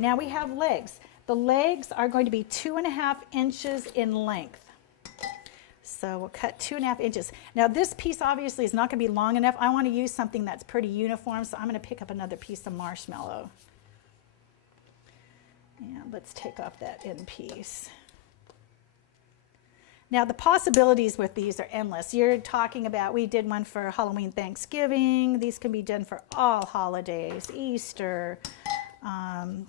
now we have legs. The legs are going to be 2.5 inches in length. So we'll cut 2.5 inches. Now this piece obviously is not going to be long enough. I want to use something that's pretty uniform, so I'm going to pick up another piece of marshmallow. And let's take off that end piece. Now the possibilities with these are endless. You're talking about, we did one for Halloween, Thanksgiving. These can be done for all holidays, Easter.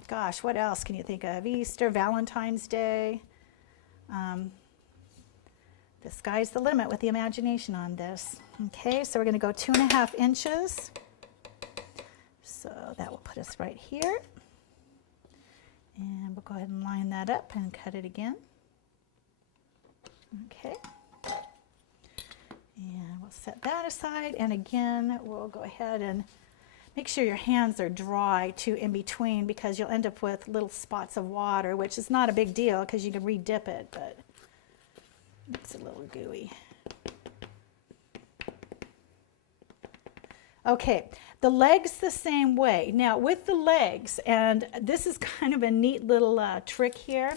Gosh, what else can you think of? Easter, Valentine's Day. The sky's the limit with the imagination on this. Okay, so we're going to go 2.5 inches. So that will put us right here. And we'll go ahead and line that up and cut it again. Okay, and we'll set that aside, and again we'll go ahead and make sure your hands are dry too in between, because you'll end up with little spots of water, which is not a big deal because you can re-dip it, but it's a little gooey. Okay, the legs the same way. Now with the legs, and this is kind of a neat little trick here.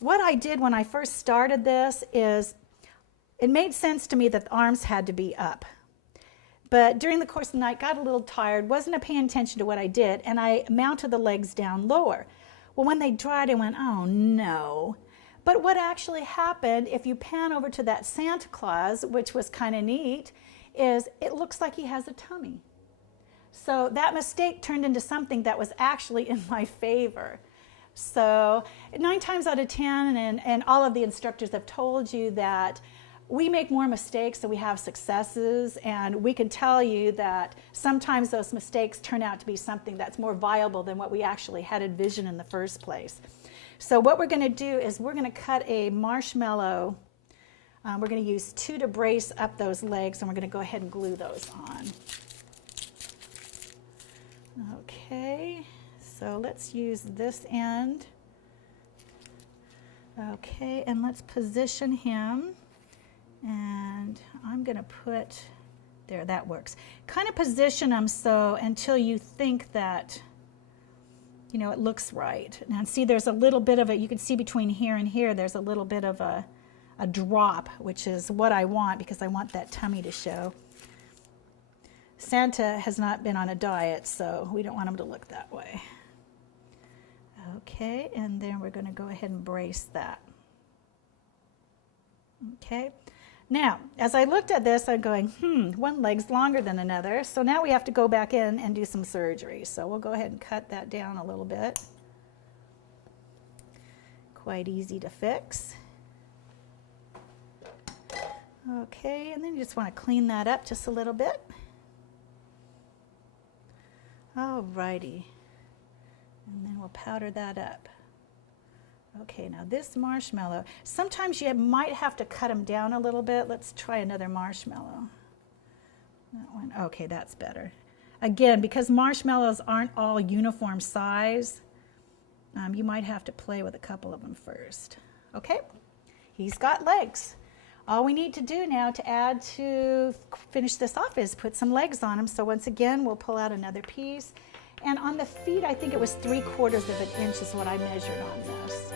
What I did when I first started this is, it made sense to me that the arms had to be up. But during the course of the night, got a little tired, wasn't paying attention to what I did, and I mounted the legs down lower. Well, when they dried, I went, oh no. But what actually happened, if you pan over to that Santa Claus, which was kind of neat, is it looks like he has a tummy. So that mistake turned into something that was actually in my favor. So 9 times out of 10, and all of the instructors have told you that we make more mistakes than we have successes, and we can tell you that sometimes those mistakes turn out to be something that's more viable than what we actually had envisioned in the first place. So what we're going to do is we're going to cut a marshmallow. We're going to use 2 to brace up those legs, and we're going to go ahead and glue those on. Okay. So let's use this end. Okay, and let's position him. And I'm going to put, there, that works. Kind of position him so until you think that, you know, it looks right. Now see, there's a little bit of it, you can see between here and here, there's a little bit of a drop, which is what I want because I want that tummy to show. Santa has not been on a diet, so we don't want him to look that way. Okay, and then we're going to go ahead and brace that. Okay, now as I looked at this, I'm going, one leg's longer than another, so now we have to go back in and do some surgery. So we'll go ahead and cut that down a little bit. Quite easy to fix. Okay, and then you just want to clean that up just a little bit. Alrighty. And then we'll powder that up. Okay, now this marshmallow, sometimes you might have to cut them down a little bit. Let's try another marshmallow. That one, okay, that's better. Again, because marshmallows aren't all uniform size, you might have to play with a couple of them first. Okay, he's got legs. All we need to do now to add to finish this off is put some legs on him. So once again, we'll pull out another piece. And on the feet, I think it was 3/4 of an inch is what I measured on this.